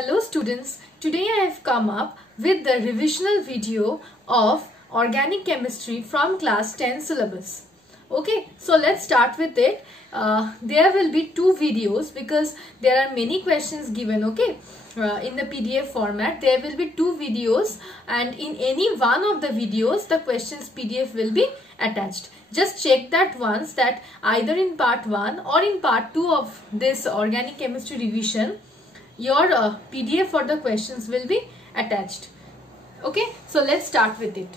Hello students, today I have come up with the revisional video of organic chemistry from class 10 syllabus. Okay, so let's start with it. There will be two videos because there are many questions given, okay. In the PDF format there will be two videos, and in any one of the videos the questions PDF will be attached. Just check that once, that either in part 1 or in part 2 of this organic chemistry revision your PDF for the questions will be attached. Okay, so let's start with it.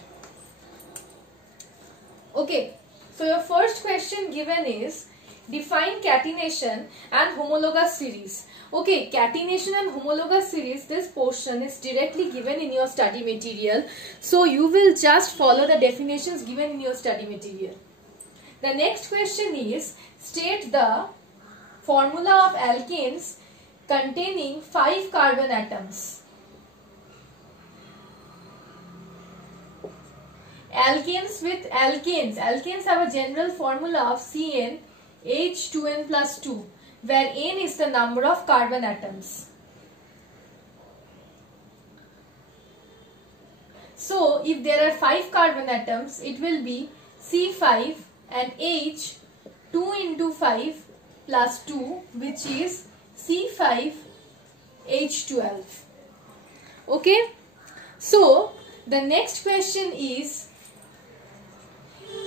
Okay, so your first question given is define catenation and homologous series. Okay, catenation and homologous series, this portion is directly given in your study material. So you will just follow the definitions given in your study material. The next question is state the formula of alkanes containing 5 carbon atoms. Alkanes have a general formula of CnH2n plus 2, where n is the number of carbon atoms. So if there are 5 carbon atoms, it will be C5 and H 2 into 5 plus 2, which is C5H12. Okay, so the next question is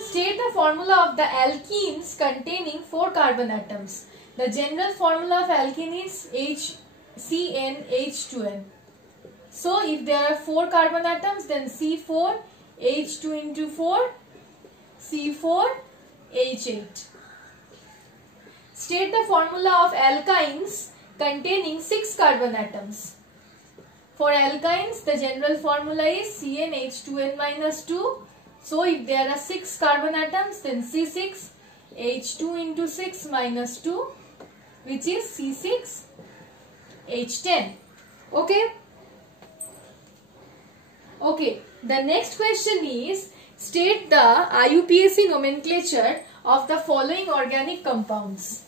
state the formula of the alkenes containing 4 carbon atoms. The general formula of alkene is CnH2n. So if there are 4 carbon atoms, then C4H2 into 4, C4H8. State the formula of alkynes containing 6 carbon atoms. For alkynes, the general formula is CnH2n minus 2. So if there are 6 carbon atoms, then C6H2 into 6 minus 2, which is C6H10. Okay. Okay. The next question is state the IUPAC nomenclature of the following organic compounds.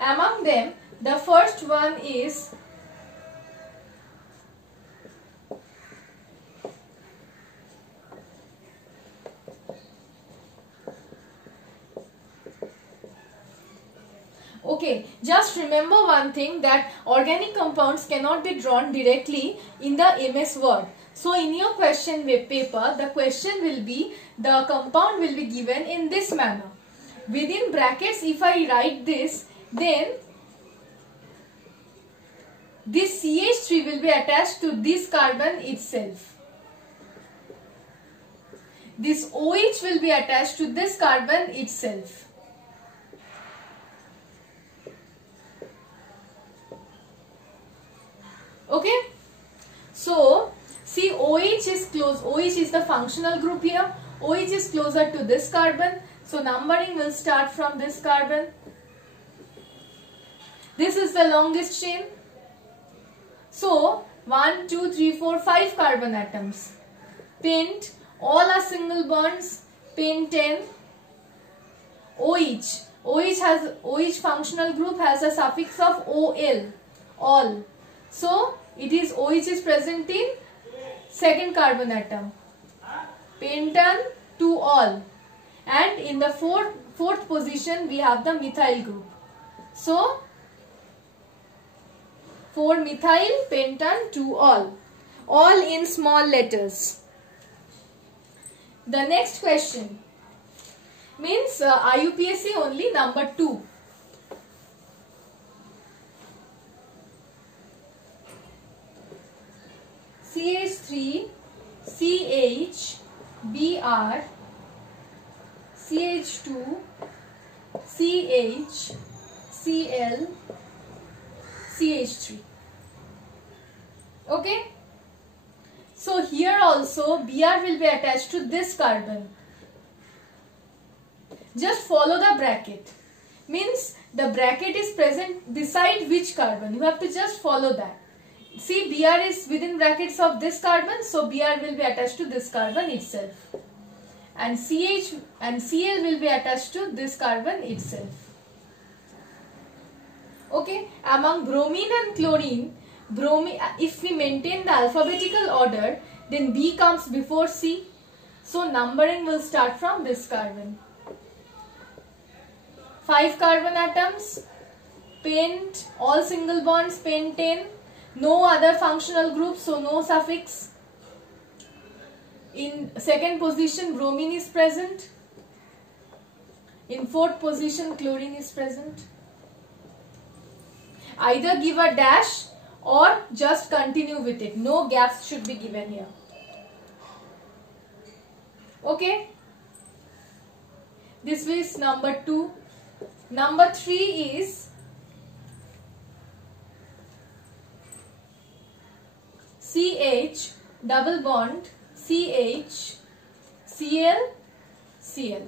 Among them, the first one is okay, just remember one thing, that organic compounds cannot be drawn directly in the MS Word. So in your question paper, the question will be, the compound will be given in this manner. Within brackets, if I write this, then this CH3 will be attached to this carbon itself. This OH will be attached to this carbon itself. Okay, so see, OH is close. OH is the functional group here. OH is closer to this carbon. So numbering will start from this carbon. This is the longest chain. So 1, 2, 3, 4, 5 carbon atoms. Pent, all are single bonds. Pentane. OH. OH functional group has a suffix of OL. All. So it is OH is present in second carbon atom. Pentane to all. And in the fourth position we have the methyl group. So 4-methyl pentane to all in small letters. The next question means IUPAC only number 2. CH3, CH, Br, CH2, CH, Cl, CH3. Okay. So here also Br will be attached to this carbon. Just follow the bracket. Means the bracket is present beside which carbon. You have to just follow that. See, Br is within brackets of this carbon, so Br will be attached to this carbon itself. and CH and Cl will be attached to this carbon itself. Okay, among bromine and chlorine, if we maintain the alphabetical order, then B comes before C. So numbering will start from this carbon. 5 carbon atoms, pent, all single bonds, pentane, no other functional groups, so no suffix. In second position, bromine is present. In fourth position, chlorine is present. Either give a dash or just continue with it. No gaps should be given here. Okay. This is number 2. Number 3 is CH double bond CH Cl Cl.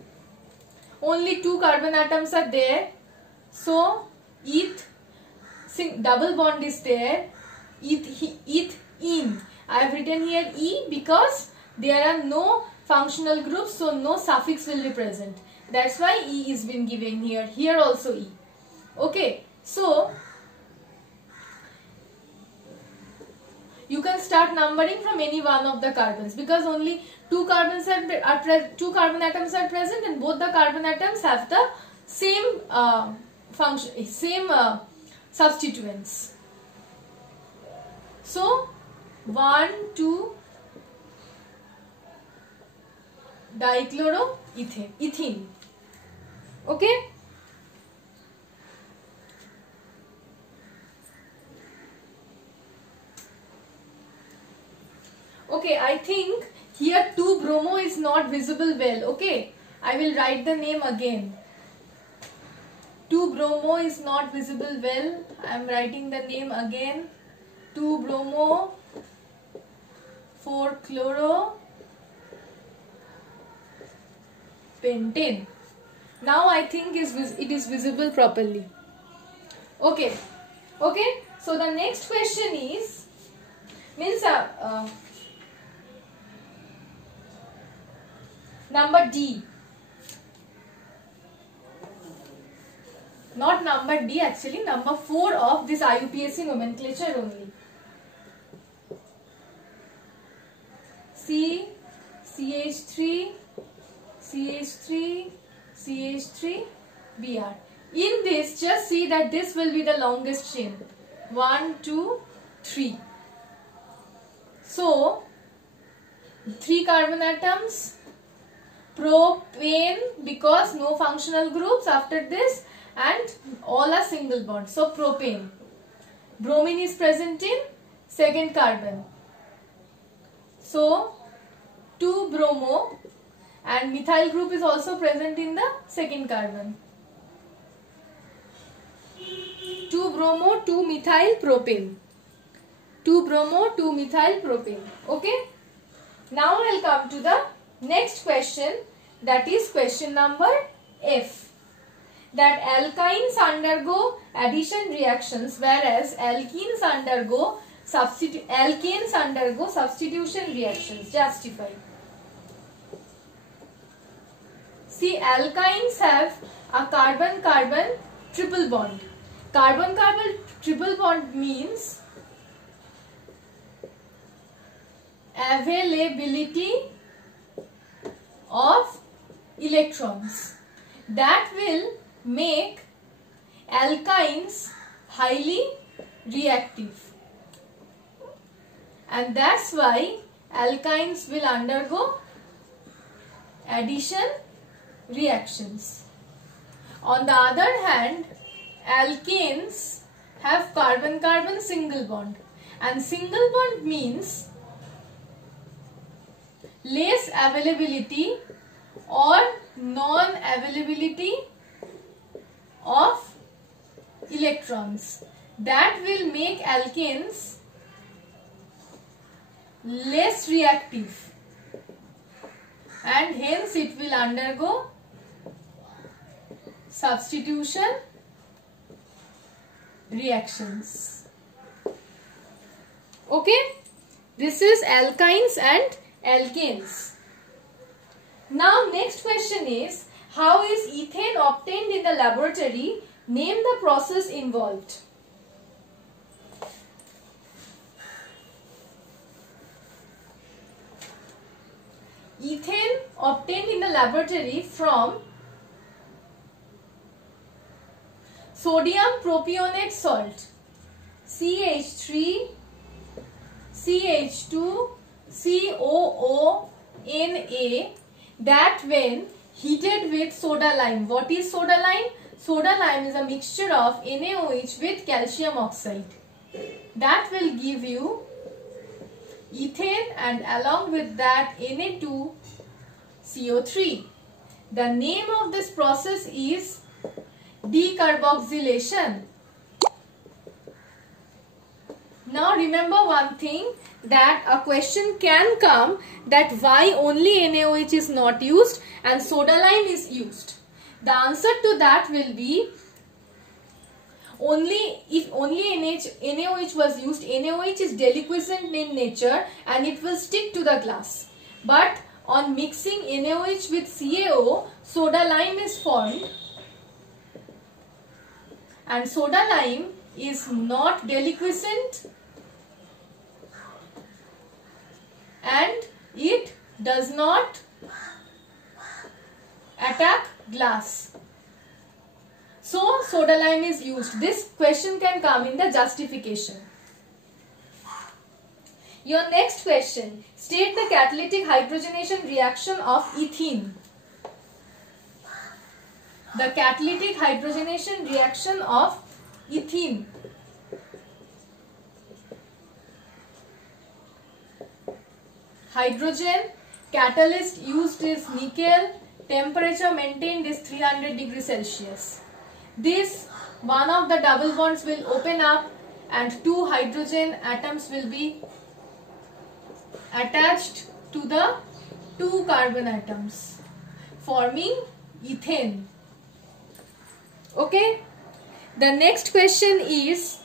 Only 2 carbon atoms are there. So eth double bond is there. Ethene. I have written here E because there are no functional groups, so no suffix will be present. That's why E is been given here. Here also E. Okay. So you can start numbering from any one of the carbons because only 2 carbon atoms are present, and both the carbon atoms have the same function, same substituents. So 1, 2 dichloroethene. Okay. Okay, I think here 2-bromo is not visible well. Okay, I will write the name again. 2-bromo is not visible well. I am writing the name again. 2-bromo, 4-chloro, pentane. Now I think it is visible properly. Okay. Okay. So the next question is, number D. Not number D actually, number 4 of this IUPAC nomenclature only. C, CH3, CH3, CH3, Br. In this, just see that this will be the longest chain. 1, 2, 3. So, 3 carbon atoms, propane because no functional groups after this, and all are single bonds. So, propane. Bromine is present in second carbon. So, 2-bromo. And methyl group is also present in the second carbon. 2-bromo, 2-methyl propane. 2-bromo, 2-methyl propane. Okay. Now I'll come to the next question, that is question number F. That alkynes undergo addition reactions whereas alkenes undergo substitution reactions. Justify. See, alkynes have a carbon-carbon triple bond. Carbon-carbon triple bond means availability of electrons. That will make alkynes highly reactive. And that's why alkynes will undergo addition reactions. On the other hand, alkanes have carbon-carbon single bond, and single bond means less availability or non-availability of electrons. That will make alkanes less reactive, and hence it will undergo substitution reactions. Okay, this is alkynes and alkanes. Now next question is, how is ethane obtained in the laboratory? Name the process involved. Ethane obtained in the laboratory from sodium propionate salt, CH3, CH2, COONA, that when heated with soda lime. What is soda lime? Soda lime is a mixture of NaOH with calcium oxide. That will give you ethane, and along with that Na2CO3. The name of this process is decarboxylation. Now remember one thing, that a question can come that why only NaOH is not used and soda lime is used. The answer to that will be, if only NaOH was used, NaOH is deliquescent in nature and it will stick to the glass. But on mixing NaOH with CaO, soda lime is formed, and soda lime is not deliquescent and it does not attack glass. So soda lime is used. This question can come in the justification. Your next question, state the catalytic hydrogenation reaction of ethene. The catalytic hydrogenation reaction of ethene. Hydrogen, catalyst used is nickel, temperature maintained is 300 degrees Celsius. This, one of the double bonds will open up and two hydrogen atoms will be attached to the two carbon atoms, forming ethane. Okay. The next question is,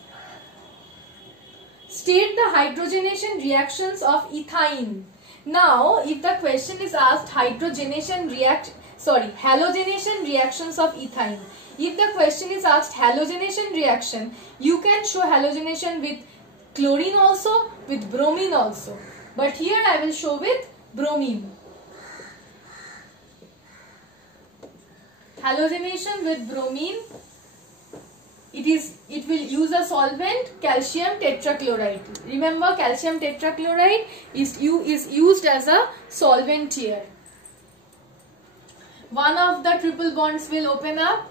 state the hydrogenation reactions of ethine. Now, if the question is asked halogenation reactions of ethine. If the question is asked halogenation reaction, you can show halogenation with chlorine also, with bromine also. But here I will show with bromine. Halogenation with bromine, it will use a solvent, calcium tetrachloride. Remember, calcium tetrachloride is used as a solvent here. One of the triple bonds will open up,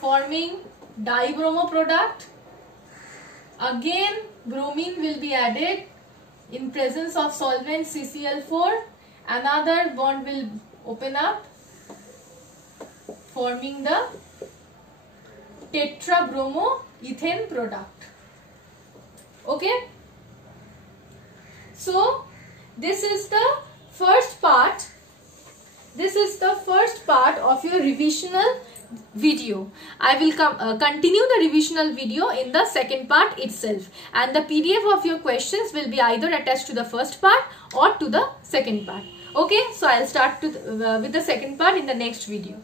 forming dibromo product. Again, bromine will be added in presence of solvent CCl4. Another bond will open up, forming the tetrabromoethane product. Okay. So this is the first part. This is the first part of your revisional video. I will continue the revisional video in the second part itself, and the PDF of your questions will be either attached to the first part or to the second part. Okay, so I'll start with the second part in the next video.